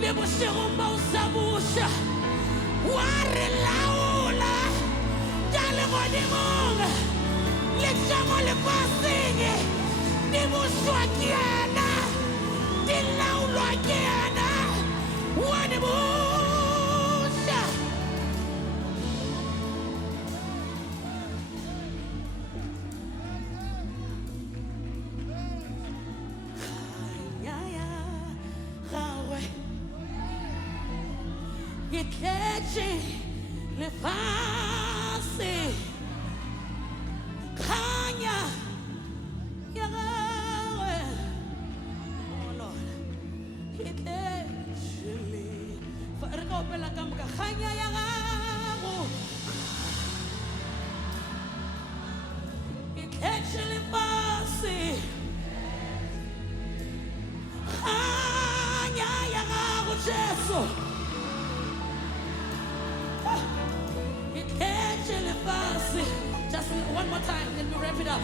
le bošegong ba o sa buša wa re laola tša legodimong le tša mo lepaseng di bušwa ke yena di laolwa ke yena wa di buša kganya ya gagwe e tletše lefase kganya ya gagwe oh Lord e tletše re ka opela ka moka kganya ya gago e tletše lefase kganya ya gago Jesu just one more time, let me wrap it up.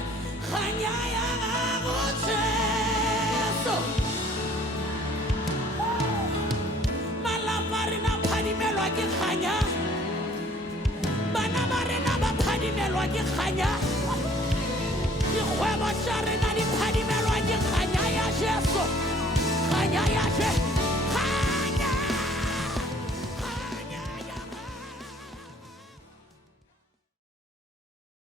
Kganya ya gago Jesu malapa a rena phadimelwa ke kganya bana ba rena ba phadimelwa ke kganya dikgwebo tša rena di